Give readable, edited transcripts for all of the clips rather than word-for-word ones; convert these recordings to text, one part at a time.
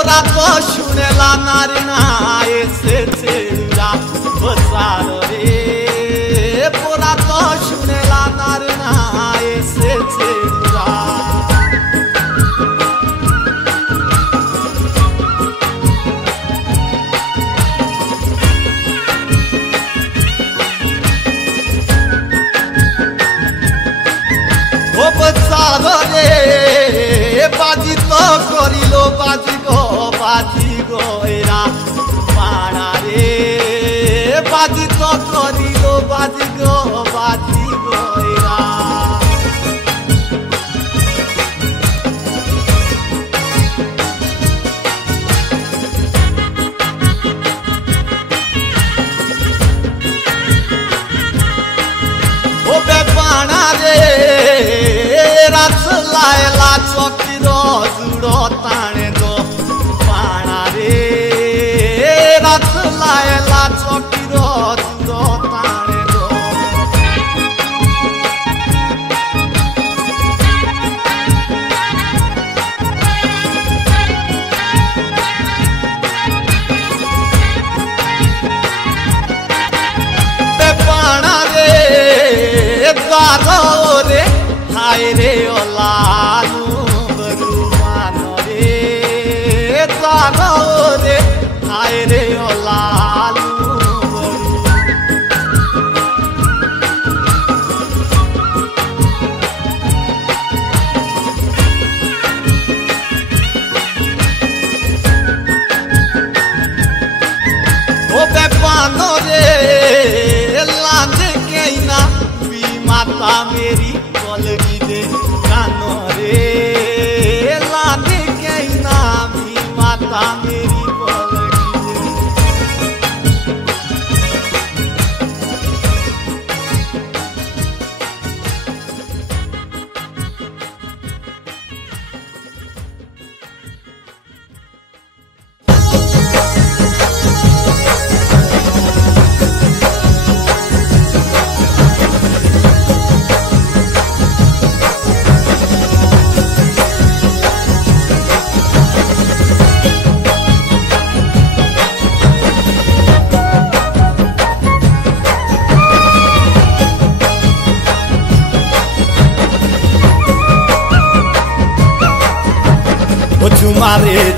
ওরা তো শুনেলা নারী না এসেছে রাত বসার রে ওরা তো শুনেলা নারী না এসেছে রাত ও বসার রে বাজি তো করিল বাজি গো এরা পাড়া রে বাজি তো করিল বাজি গো এরা ও বেপাড়া রে রাত লায়লা চকির জুড়ো তাণে দো পাড়া রে রাত লায়লা চকির জুড়ো তাণে দো বেপাড়া রে দ্বারো রে হায় রে ওলালু বরুমান রে দ্বারো রে হায় রে ওলালু ও বেপানো রে লাঞ্জে কেইনা বিমাতা মেরি কলগি দে কানো রে লাঞ্জে কেইনা বিমাতা মেরি কলগি দে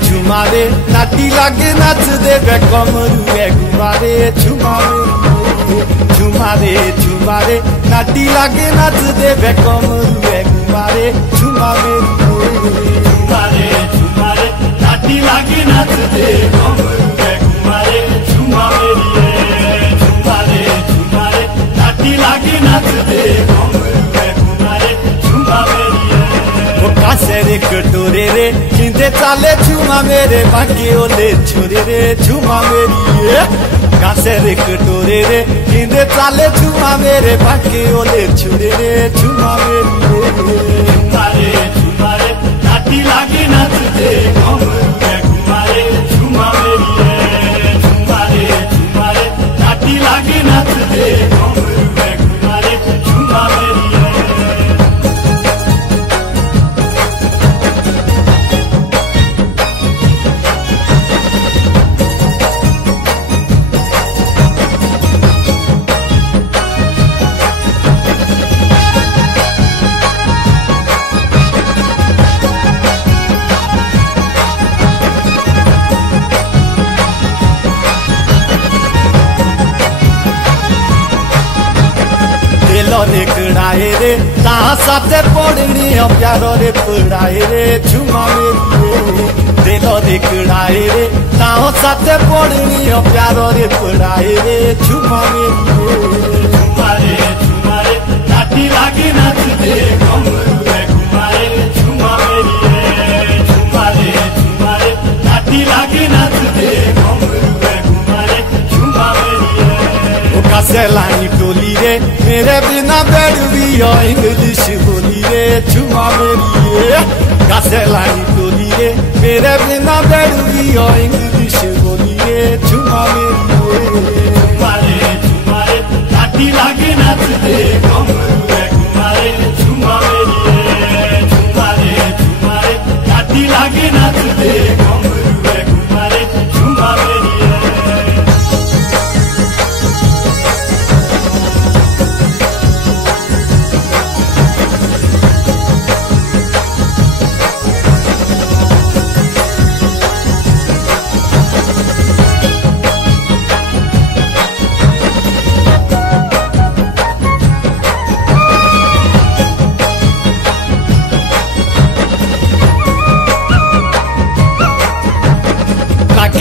ঝুমারে নাটি লাগে নাচ দেবে কমরু একবারে ঝুমারে নাটি লাগে নাচ দেবে কমরু একবারে ঝুমারে নাটি লাগে নাচ দে কমরু একবারে ঝুমারে নাটি লাগে নাচ দে কমরু একবারে ঝুমারে কাছের কটোরে রে কিনতে চালে ঝুমা মেরে বাকি ওলে ছুরে রে ঝুমা মেরিয়ে কাছের কটোরে রে কিনতে চালে ঝুমা মেরে বাকি ওলে ছুরে রে ঝুমা মেরিয়ে ঝুমারে নাটি লাগে নাচ দে কমরু একবারে ঝুমা মেরিয়ে ঝুমারে নাটি লাগে নাচ দে কমরু একবারে ঝুমা মেরিয়ে कड़ाए रे ता साथे पड़नी प्यारो रे पड़ाए रे झुमा मेरी दिलो रे कड़ाए रे ता साथे पड़नी प्यारो रे पड़ाए रे झुमा मेरी झुमारे नाटी लागे नाच दे कमरू घुमारे झुमा मेरी झुमारे नाटी लागे नाच दे कमरू घुमारे झुमा मेरी कासेलानी टोली रे मेरे बिना बैठवी इंग्लिश बोली रे झुमा मेरी कासेलानी टोली रे मेरे बिना बैठवी इंग्लिश बोली रे झुमा मेरी झुमारे नाटी लागे नाच दे कमरू घुमारे झुमा मेरी झुमारे नाटी लागे नाच दे कमरू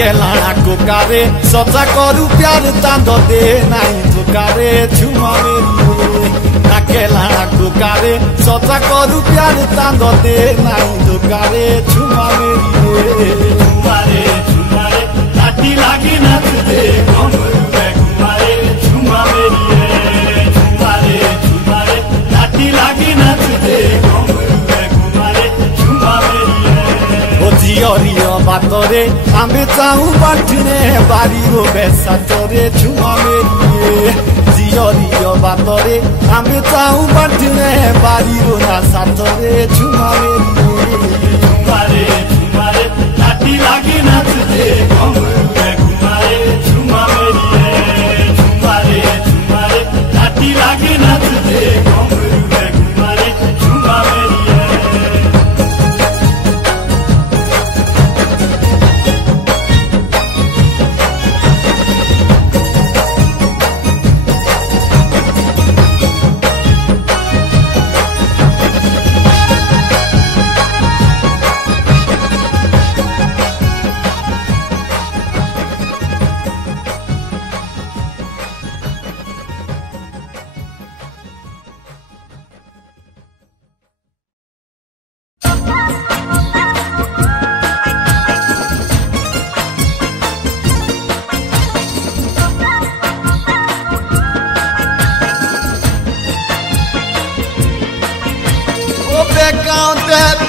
नाके लाना कोकारे सचा करू प्यार तांद दे नहीं धोकारे झुमा मेरी नाके लाना कोकारे सचा करू प्यार तांद दे नहीं धोकारे झुमा मेरी झुमारे झुमारे लाठी लागी नाच दे घुमरू में घुमारे झुमा मेरी झुमारे झुमारे लाठी लागी नाच दे घुमरू में घुमारे झुमा मेरी ओ जियो रियो बातरे आमे चाहू बाटने बारी रो बेसा तोरे झुमा मेरी जियो रियो बातरे आमे चाहू बाटने बारी रो ना सातरे झुमा मेरी झुमारे झुमारे लाठी लागी नाच दे घुमरू में घुमारे झुमा मेरी झुमारे झुमारे लाठी लागी नाच दे घुमरू में घुमारे झुमा मेरी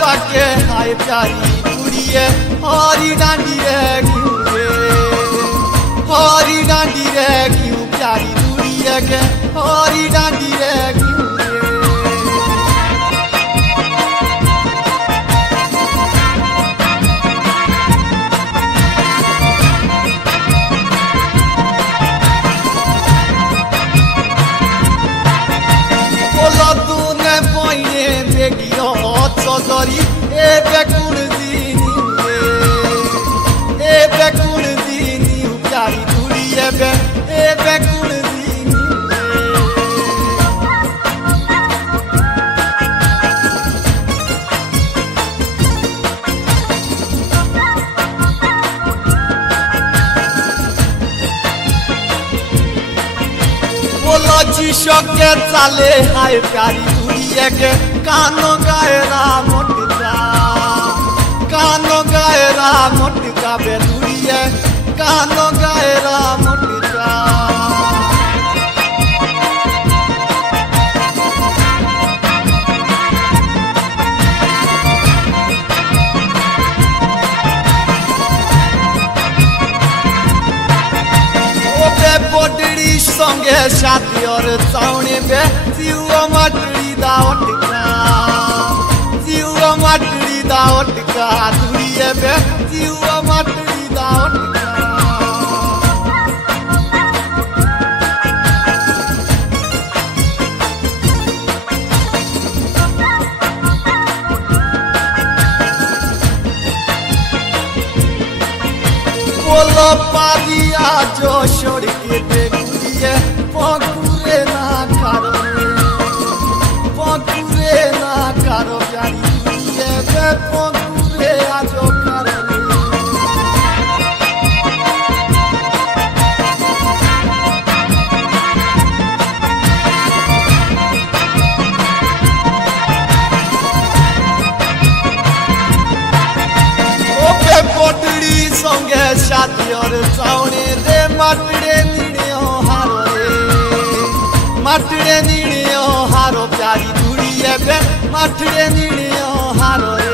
पाके हाय प्यारी कुड़िए हरी डांडी रे क्यों रे हरी डांडी रे क्यों प्यारी कुड़िए के हरी डांडी रे क्यों बोला तूने पोइने बेगियो चौधरी ए बेकुन दीनी प्यारी दूरी ए बेकुन दीनी बोला जी शौके चाले हाय प्यारी दूरी के कानो गायरा मोटका कानो गायरा मोटका बेदुरी है कानो गायरा मोटका ओबे बोडड़ी संगे शादी और चावने बे जीवा मटड़ी दा ओटका जीवा मटड़ी दा ओटका दुरिये बे जीवा मटड़ी दा ओटका बोलो पारिया जो छोड़ के देखिए पकुरे ना करो प्यारी ये बे पकुरे आजो करो ओके पोटड़ी संगे शादी और चावने रे माटड़े नीड़ियो हारो प्यारी दूरी है बे माटड़े नीड़ियो हारो रे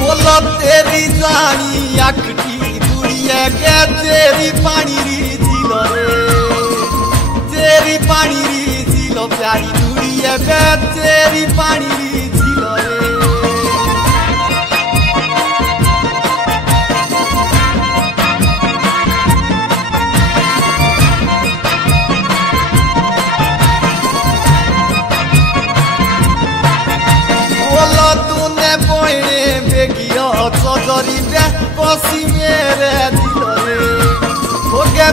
बोलो तेरी जानी आखटी दूरी है के तेरी पानी री जिलो रे तेरी पानी री जिलो प्यारी दूरी है के तेरी पानी री जिलो रे बोलो तूने बोइने बेगियो चौधरी बे पसी मेरे दिलो रे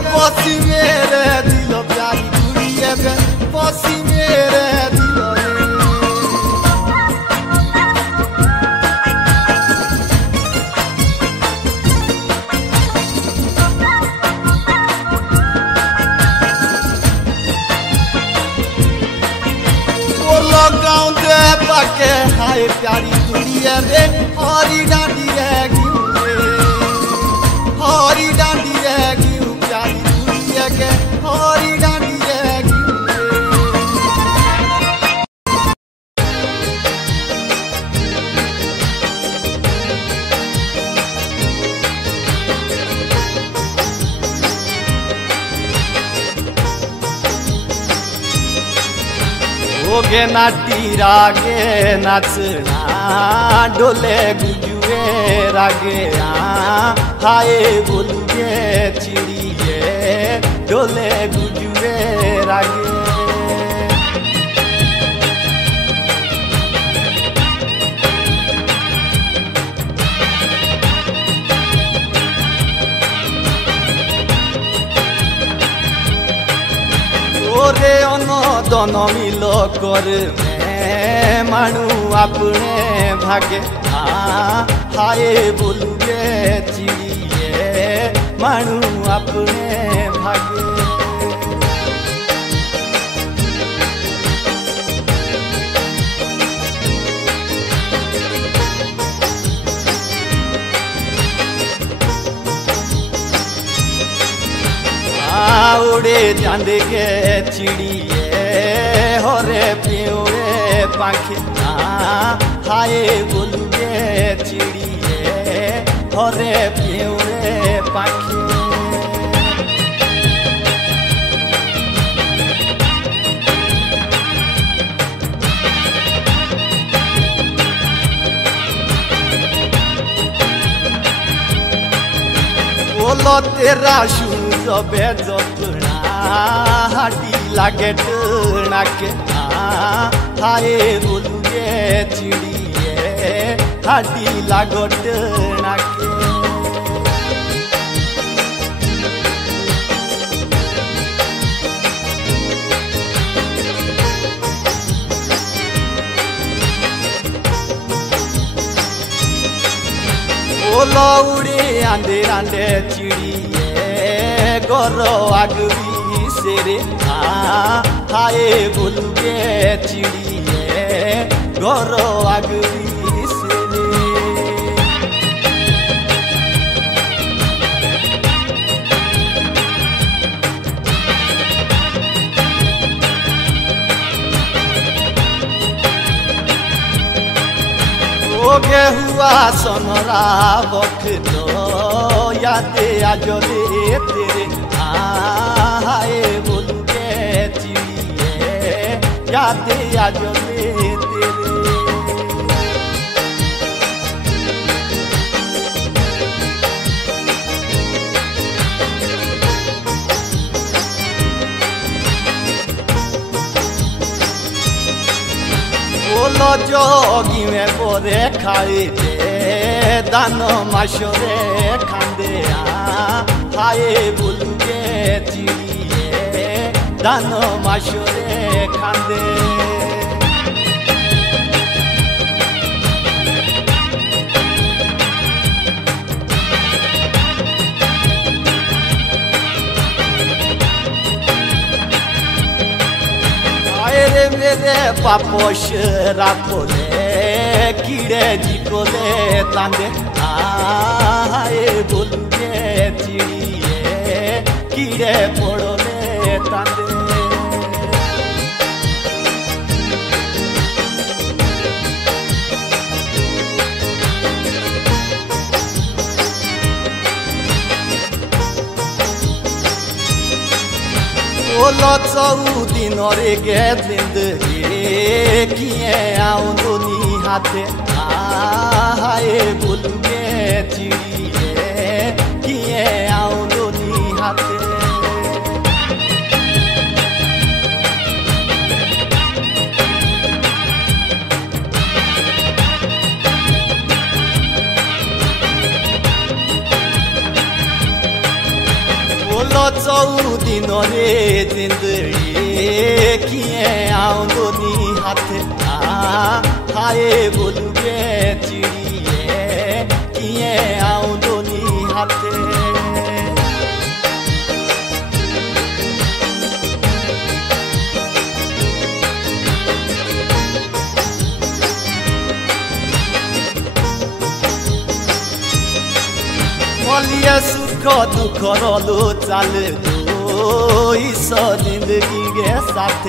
पसी मेरे दिल प्यारी कुड़िए बे पसी मेरे दिल लॉकडाउन दे पाके हाय प्यारी कुड़िए रे हरी डांडी रे हरी डांडी रे प्यारी कुड़िए के हरी डांडी रे ओगे नाटी रागे नाचना डोले गुजुए रागे हाय बोलुए चिड़िए डोले गुजुए रागे ओरे अनदन मिल कर में मानू अपने भागे हाय बोलुए चिड़िए मानू अपने भागे उड़े जांदे के चिड़िए हरे प्योरे पाखे हाय बोलुए चिड़िए हरे प्योरे पाखे बोलो तेरा सबे जतना हाटी लागे टना के हाय बोलुए चिड़िए हाटी लागो टना के बोलो उड़े आंदे आंदे चिड़िए गोरो आगवी सेरे हाय बोलुए चिड़िए गोरो आगवी सेरे ओगे हुआ सोनरा वक्त यादे आजले तेरे हाय बोलुए चिड़िए यादे आजले तेरे बोलो जोगी में बोरे खाए दे दानो माशोरे खांदे हाय बोलुए चिड़िए दानो माशोरे खांदे मेरे पापोश रापोले कीड़े जी को ले तांदे हाय बोलुए चिड़िए कीड़े पड़ो ले तांदे बोलो 14 दिन रे गे जिंदगी किए आउनी हाथे हाय बोलुए चिड़िए किए आउनी हाथे बोलो रे जिंदड़ी किए आऊंदो नी हाथे हाय बोलू गे चिड़िए किए आऊंदो नी हाथे मलिया सुख दुख रो चाल दो इस जिंदगी के साथ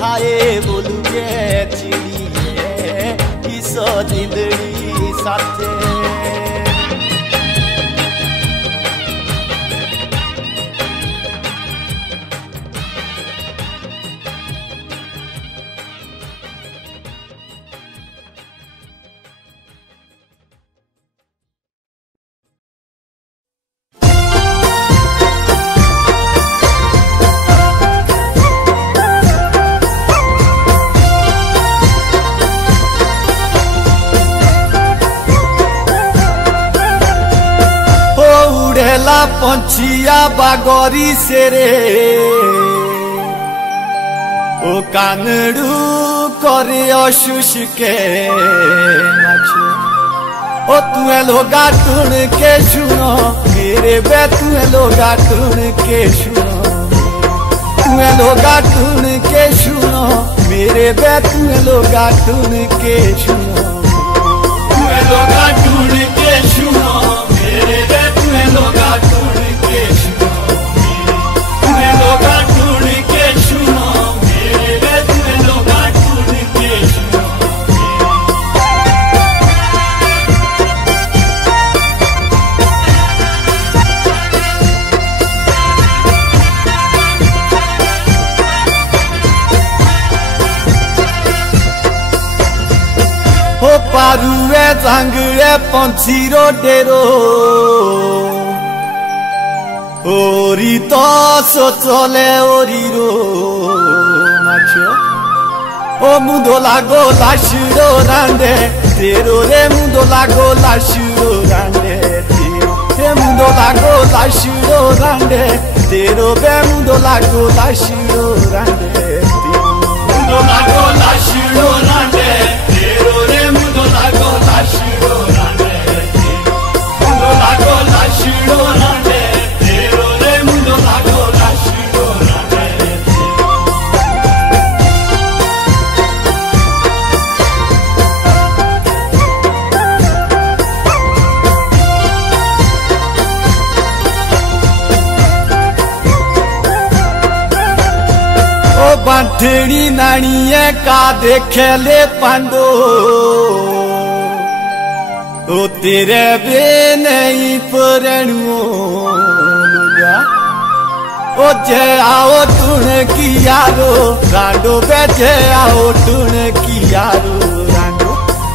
हाय बोलू गे चिड़िए इस जिंदगी साथ उड़ेला पंछिया बागरी से रे ओ कानड़ू करे अशुष के नाचो ओ तुए लोगा टूण के सुनो मेरे बे तुए लोगा टूण के सुनो तुए लोगा टूण के सुनो मेरे बे तुए लोगा टूण के सुनो तुए लोगा टूण के सुनो मेरे बे तुए लोगा टूण के सुनो तुए लोगा टूण के सुनो मेरे बे तुए लोगा टूण के सुनो हो पारुए जांगड़े पंछी रो डेरो ओरी तो सोचले ओरी रो नाचो ओ मुदो लागो लाशुरो रांडे तेरो रे मुदो लागो लाशुरो रांडे हे मुदो लागो लाशुरो रांडे तेरो बे मुदो लागो लाशुरो रांडे मुदो लागो लाशुरो रांडे तेरो रे मुदो लागो लाशुरो रांडे मुदो लागो लाशुरो रांडे तेरो रे मुदो लागो लाशुरो रांडे ओ बांठड़ी नानिए का देखेले पांडो ओ तेरे बे नहीं परणुओ लुगा ओ जे आओ टूण की यारो रांडो बे जे आओ टूण की यारो रांडो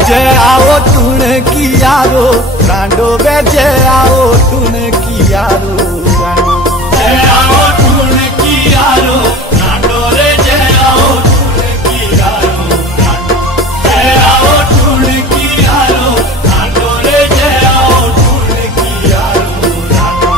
जे आओ टूण की यारो रांडो बे जे आओ टूण की यारो रांडो जे आओ टूण की यारो रांडो रे जे आओ टूण की यारो रांडो जे आओ टूण की यारो रांडो रे जे आओ टूण की यारो रांडो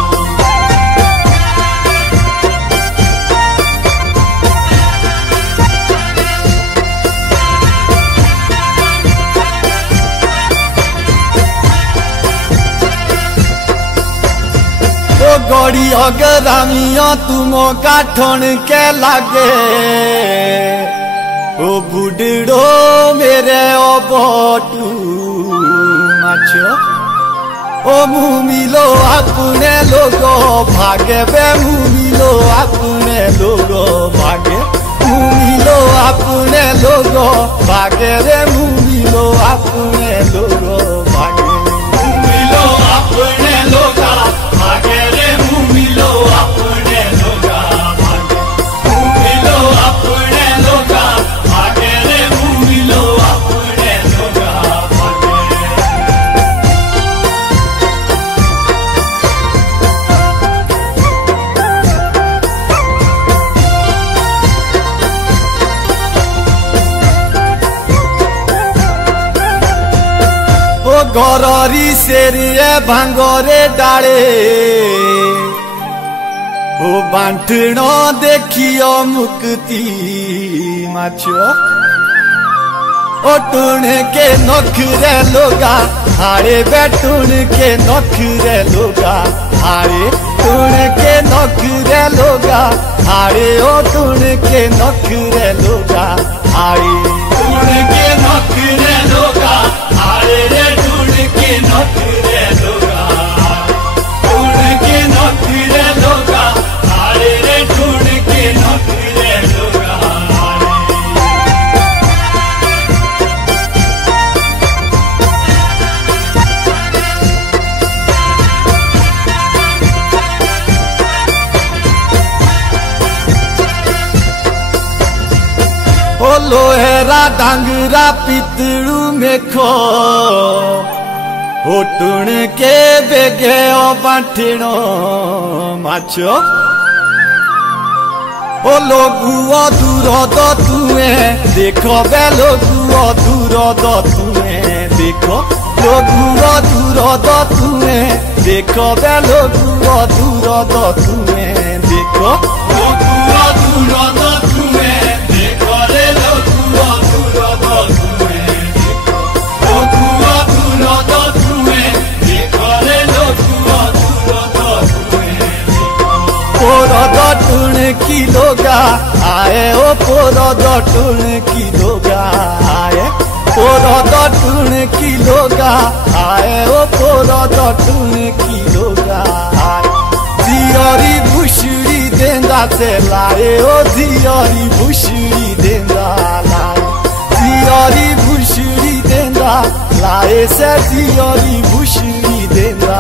ओ गड़ी अगरामिया तुमो काठन के लागे ओ बुडड़ो मेरे ओ बटू नाचो ओ मुमिलो अपने लोगो भागे बे मुमिलो अपने लोगो भागे मुमिलो अपने लोगो भागे रे मुमिलो अपने लोगो भागे मुमिलो अपने लोगा भागे रे मुमिलो अपने लोगा भागे मुमिलो अपने लोगा भागे रे मुमिलो अपने लोगा भागे ओ गररी सेरिए भांगरे डाले ओ बांटणो देखियो मुक्ति माचो ओ टूण के नखरे लोगा हारे बैठूण के नखरे लोगा हारे टूण के नखरे लोगा हारे ओ टूण के नखरे लोगा हारे टूण के नखरे लोगा हारे रे टूण के नखरे लोगा टूण के नखरे लोगा हारे रे टूण के नखरे लोगा ओ लोहेरा डांगरा पितड़ू में खो ओ टूण के बेगे ओ बांटणो माचो ओ लोगुओ दूरो दो तुए देखो बे लोगुओ दूरो दो तुए देखो लोगुओ दूरो दो तुए देखो बे लोगुओ दूरो दो तुए देखो लोगुओ दूरो दो तुए देखो रे लोगुओ दूरो दो तुए लोगुओ दूरो दो तुए देखो रे लोगुओ दूरो दो तुए पोरो दो टूण की लोगा आए ओ पोरो दो टूण की लोगा आए पोरो दो टूण की लोगा आए ओ पोरो दो टूण की लोगा आए दियोरी भुषड़ी देंदा से लाए ओ दियोरी भुषड़ी देंदा लाए दियोरी भुषड़ी देंदा लाए से दियोरी भुषड़ी देंदा